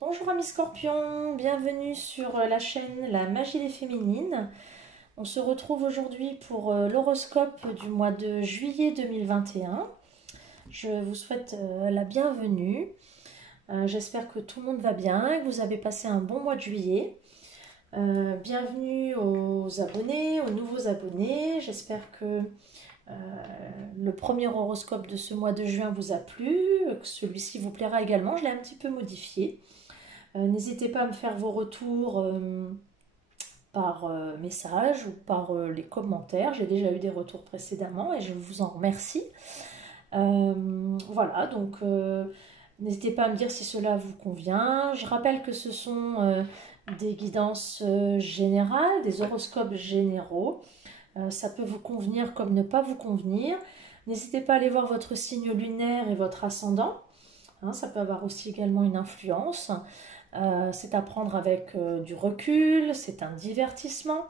Bonjour amis scorpions, bienvenue sur la chaîne La Magie des Féminines. On se retrouve aujourd'hui pour l'horoscope du mois de juillet 2021. Je vous souhaite la bienvenue. J'espère que tout le monde va bien et que vous avez passé un bon mois de juillet. Bienvenue aux abonnés, aux nouveaux abonnés. J'espère que le premier horoscope de ce mois de juin vous a plu, que celui-ci vous plaira également. Je l'ai un petit peu modifié. N'hésitez pas à me faire vos retours par message ou par les commentaires. J'ai déjà eu des retours précédemment et je vous en remercie. Voilà, donc n'hésitez pas à me dire si cela vous convient. Je rappelle que ce sont des guidances générales, des horoscopes généraux. Ça peut vous convenir comme ne pas vous convenir. N'hésitez pas à aller voir votre signe lunaire et votre ascendant. Ça peut avoir aussi également une influence. C'est à prendre avec du recul, c'est un divertissement.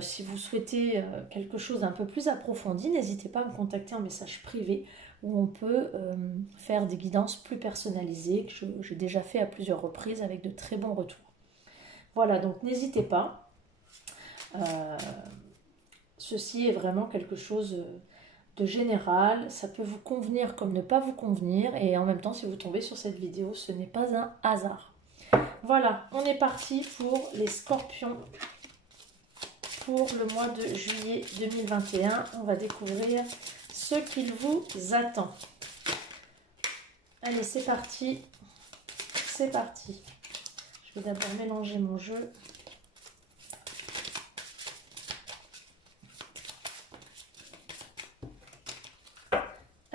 Si vous souhaitez quelque chose d'un peu plus approfondi, n'hésitez pas à me contacter en message privé où on peut faire des guidances plus personnalisées que j'ai déjà fait à plusieurs reprises avec de très bons retours. Voilà, donc n'hésitez pas. Ceci est vraiment quelque chose de général, ça peut vous convenir comme ne pas vous convenir, et en même temps, si vous tombez sur cette vidéo, ce n'est pas un hasard. Voilà, on est parti pour les scorpions pour le mois de juillet 2021. On va découvrir ce qu'il vous attend. Allez, c'est parti. C'est parti. Je vais d'abord mélanger mon jeu.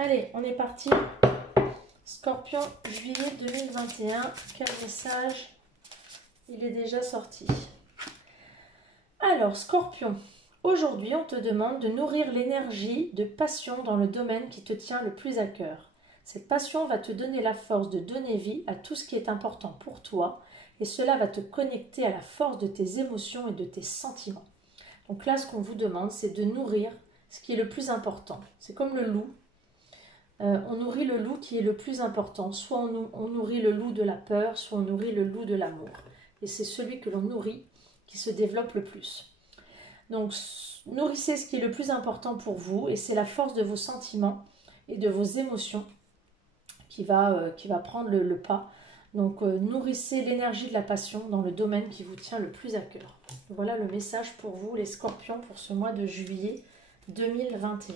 Allez, on est parti. Scorpion, juillet 2021. Quel message il est déjà sorti? Alors, Scorpion, aujourd'hui, on te demande de nourrir l'énergie de passion dans le domaine qui te tient le plus à cœur. Cette passion va te donner la force de donner vie à tout ce qui est important pour toi et cela va te connecter à la force de tes émotions et de tes sentiments. Donc là, ce qu'on vous demande, c'est de nourrir ce qui est le plus important. C'est comme le loup. On nourrit le loup qui est le plus important. Soit on nourrit le loup de la peur, soit on nourrit le loup de l'amour. Et c'est celui que l'on nourrit qui se développe le plus. Donc, nourrissez ce qui est le plus important pour vous et c'est la force de vos sentiments et de vos émotions qui va prendre le pas. Donc, nourrissez l'énergie de la passion dans le domaine qui vous tient le plus à cœur. Voilà le message pour vous, les scorpions, pour ce mois de juillet 2021.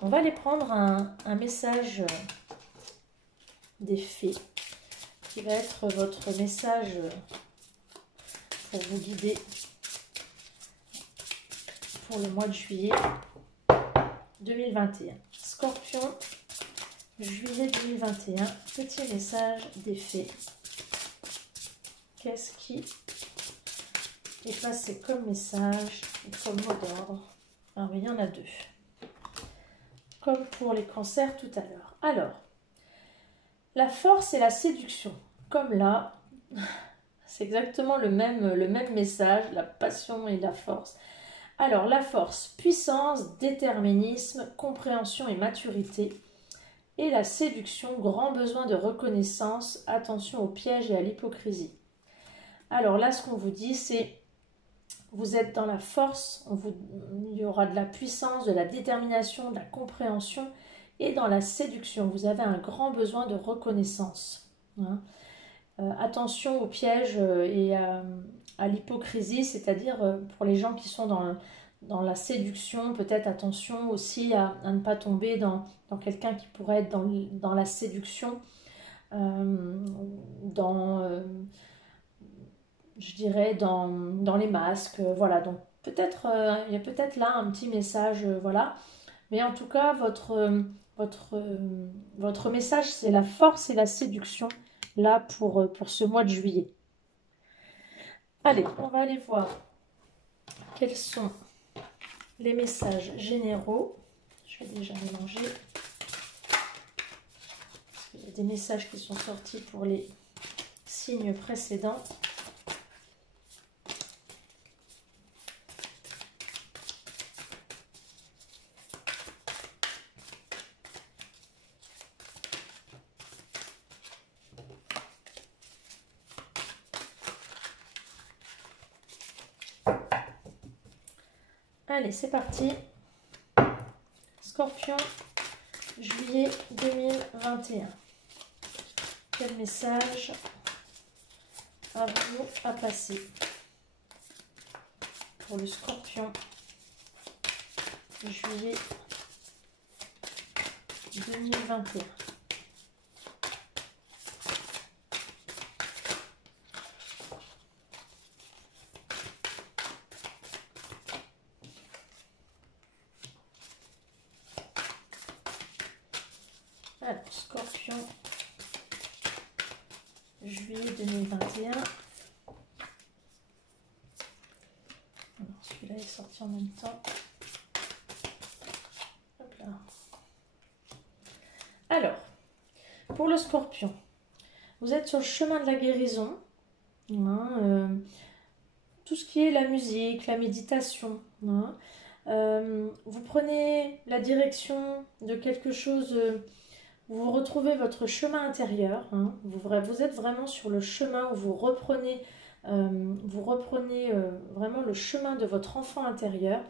On va aller prendre un message des fées qui va être votre message pour vous guider pour le mois de juillet 2021. Scorpion, juillet 2021, petit message des fées. Qu'est-ce qui est passé comme message et comme mot d'ordre? Alors, il y en a deux. Comme pour les cancers tout à l'heure. Alors, la force et la séduction. Comme là, c'est exactement le même message, la passion et la force. Alors, la force, puissance, déterminisme, compréhension et maturité. Et la séduction, grand besoin de reconnaissance, attention aux pièges et à l'hypocrisie. Alors là, ce qu'on vous dit, c'est vous êtes dans la force, il y aura de la puissance, de la détermination, de la compréhension et dans la séduction. Vous avez un grand besoin de reconnaissance. Attention aux pièges et à l'hypocrisie, c'est-à-dire pour les gens qui sont dans la séduction, peut-être attention aussi à ne pas tomber dans quelqu'un qui pourrait être dans la séduction, je dirais dans les masques, voilà. Donc peut-être il y a peut-être là un petit message, voilà. Mais en tout cas, votre message, c'est la force et la séduction, là, pour ce mois de juillet. Allez, on va aller voir quels sont les messages généraux. Je vais déjà mélanger. Il y a des messages qui sont sortis pour les signes précédents. Allez, c'est parti. Scorpion, juillet 2021. Quel message avez-vous à passer pour le Scorpion, juillet 2021? Alors, Scorpion, juillet 2021. Alors, celui-là est sorti en même temps. Hop là. Alors, pour le Scorpion, vous êtes sur le chemin de la guérison. Hein, tout ce qui est la musique, la méditation. Hein, vous prenez la direction de quelque chose... vous retrouvez votre chemin intérieur, hein. Vous êtes vraiment sur le chemin où vous reprenez vraiment le chemin de votre enfant intérieur.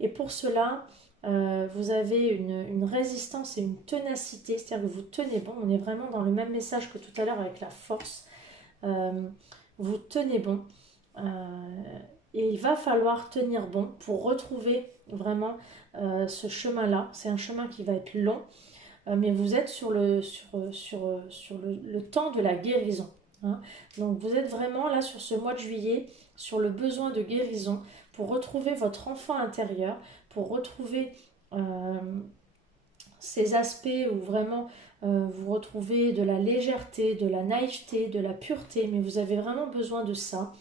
Et pour cela, vous avez une résistance et une ténacité, c'est-à-dire que vous tenez bon. On est vraiment dans le même message que tout à l'heure avec la force. Vous tenez bon. Et il va falloir tenir bon pour retrouver vraiment ce chemin-là. C'est un chemin qui va être long. Mais vous êtes sur le temps de la guérison. Hein. Donc vous êtes vraiment là sur ce mois de juillet, sur le besoin de guérison, pour retrouver votre enfant intérieur, pour retrouver ces aspects où vraiment vous retrouvez de la légèreté, de la naïveté, de la pureté, mais vous avez vraiment besoin de ça.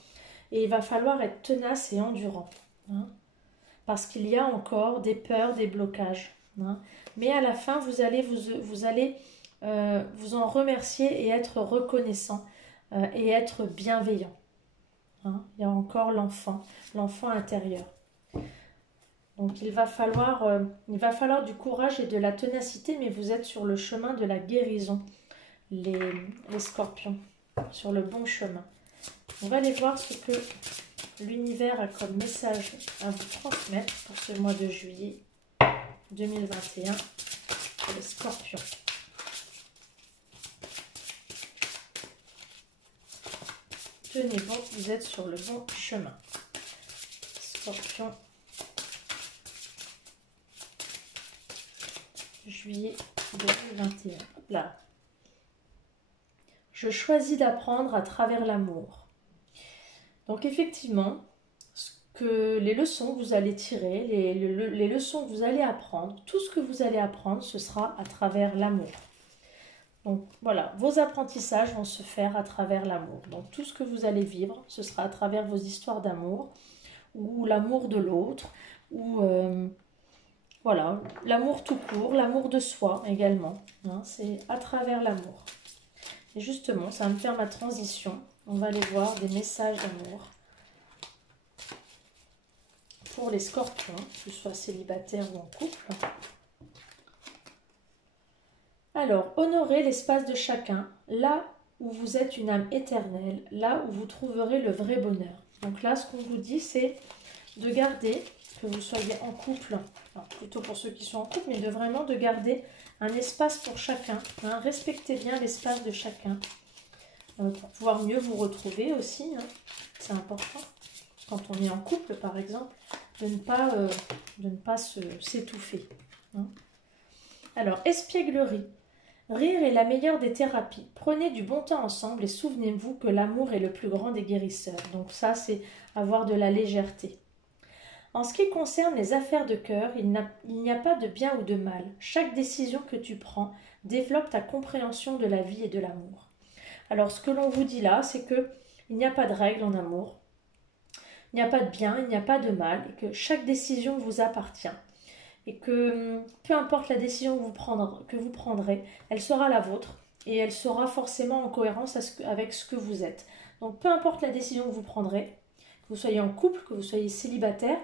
Et il va falloir être tenace et endurant. Hein, parce qu'il y a encore des peurs, des blocages. Hein. Mais à la fin, vous allez vous en remercier et être reconnaissant et être bienveillant. Hein. Il y a encore l'enfant intérieur. Donc il va falloir du courage et de la ténacité, mais vous êtes sur le chemin de la guérison, les Scorpions, sur le bon chemin. On va aller voir ce que l'univers a comme message à vous transmettre pour ce mois de juillet 2021 pour les Scorpions. Tenez bon, vous êtes sur le bon chemin. Scorpion, juillet 2021. Là. Je choisis d'apprendre à travers l'amour. Donc effectivement, les leçons que vous allez tirer, les leçons que vous allez apprendre, tout ce que vous allez apprendre, ce sera à travers l'amour. Donc voilà, vos apprentissages vont se faire à travers l'amour. Donc tout ce que vous allez vivre, ce sera à travers vos histoires d'amour, ou l'amour de l'autre, ou voilà, l'amour tout court, l'amour de soi également. Hein, c'est à travers l'amour. Et justement, ça va me faire ma transition. On va aller voir des messages d'amour pour les Scorpions, que ce soit célibataires ou en couple. Alors, honorez l'espace de chacun, là où vous êtes une âme éternelle, là où vous trouverez le vrai bonheur. Donc là, ce qu'on vous dit, c'est de garder, que vous soyez en couple, enfin, plutôt pour ceux qui sont en couple, mais de garder un espace pour chacun. Hein, respectez bien l'espace de chacun, pour pouvoir mieux vous retrouver aussi. Hein, c'est important, quand on est en couple, par exemple, de ne pas s'étouffer. Hein. Alors, espièglerie. Rire est la meilleure des thérapies. Prenez du bon temps ensemble et souvenez-vous que l'amour est le plus grand des guérisseurs. Donc ça, c'est avoir de la légèreté. En ce qui concerne les affaires de cœur, il n'y a pas de bien ou de mal. Chaque décision que tu prends développe ta compréhension de la vie et de l'amour. Alors, ce que l'on vous dit là, c'est qu'il n'y a pas de règle en amour. Il n'y a pas de bien, il n'y a pas de mal, et que chaque décision vous appartient. Et que peu importe la décision que vous prendrez, elle sera la vôtre et elle sera forcément en cohérence avec ce que vous êtes. Donc peu importe la décision que vous prendrez, que vous soyez en couple, que vous soyez célibataire,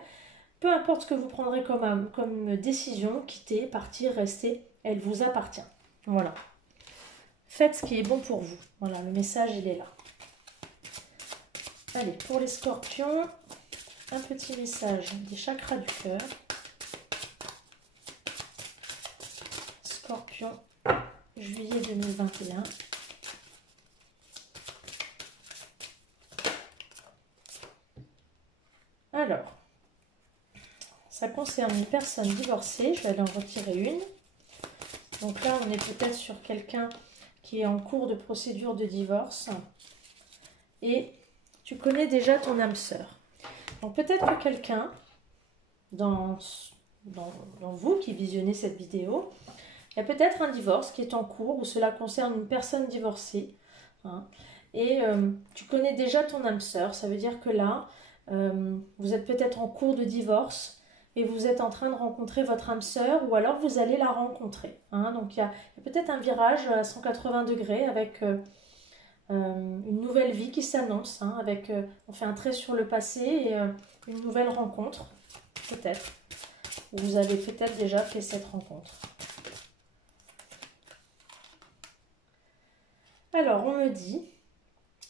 peu importe ce que vous prendrez comme décision, quitter, partir, rester, elle vous appartient. Voilà. Faites ce qui est bon pour vous. Voilà, le message, il est là. Allez, pour les Scorpions, un petit message des chakras du cœur. Scorpion, juillet 2021. Alors, ça concerne une personne divorcée. Je vais aller en retirer une. Donc là, on est peut-être sur quelqu'un qui est en cours de procédure de divorce. Et tu connais déjà ton âme sœur. Donc peut-être que quelqu'un, dans vous qui visionnez cette vidéo, il y a peut-être un divorce qui est en cours ou cela concerne une personne divorcée. Hein, et tu connais déjà ton âme sœur. Ça veut dire que là, vous êtes peut-être en cours de divorce et vous êtes en train de rencontrer votre âme sœur ou alors vous allez la rencontrer. Hein, donc il y a peut-être un virage à 180 degrés avec une nouvelle vie qui s'annonce. Hein, on fait un trait sur le passé et une nouvelle rencontre, peut-être. Vous avez peut-être déjà fait cette rencontre. Alors, on me dit,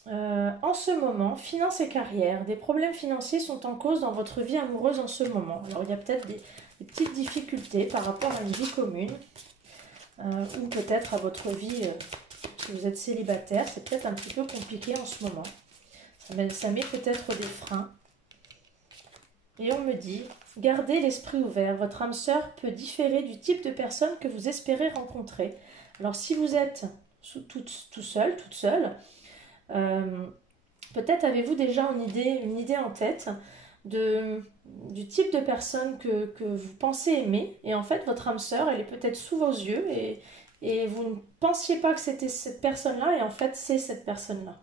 en ce moment, finances et carrière, des problèmes financiers sont en cause dans votre vie amoureuse en ce moment. Alors, il y a peut-être des petites difficultés par rapport à une vie commune, ou peut-être à votre vie, si vous êtes célibataire, c'est peut-être un petit peu compliqué en ce moment. Ça met peut-être des freins. Et on me dit, gardez l'esprit ouvert, votre âme sœur peut différer du type de personne que vous espérez rencontrer. Alors, si vous êtes tout seul, toute seule, peut-être avez-vous déjà une idée en tête du type de personne que vous pensez aimer. Et en fait, votre âme sœur, elle est peut-être sous vos yeux et vous ne pensiez pas que c'était cette personne-là et en fait, c'est cette personne-là.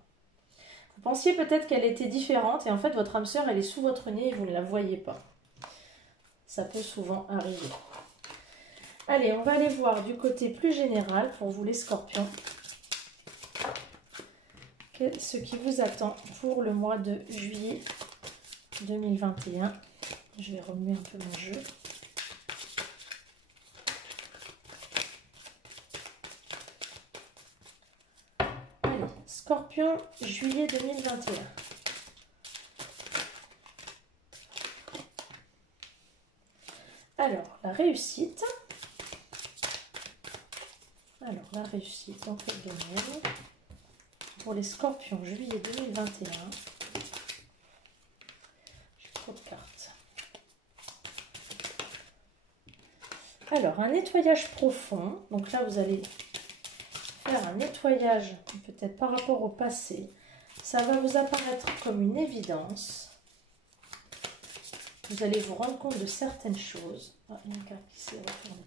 Vous pensiez peut-être qu'elle était différente et en fait, votre âme sœur, elle est sous votre nez et vous ne la voyez pas. Ça peut souvent arriver. Allez, on va aller voir du côté plus général pour vous les scorpions. Ce qui vous attend pour le mois de juillet 2021. Je vais remuer un peu mon jeu. Allez, Scorpion, juillet 2021. Alors, la réussite. On fait gagner. Pour les scorpions, juillet 2021. J'ai trop de cartes. Alors, un nettoyage profond. Donc là, vous allez faire un nettoyage peut-être par rapport au passé. Ça va vous apparaître comme une évidence. Vous allez vous rendre compte de certaines choses. Ah, il y a une carte qui s'est retournée.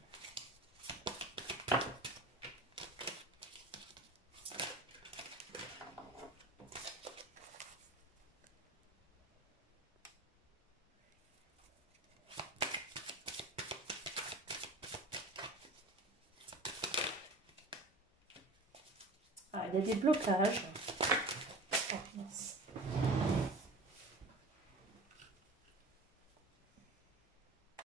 Ah, il y a des blocages.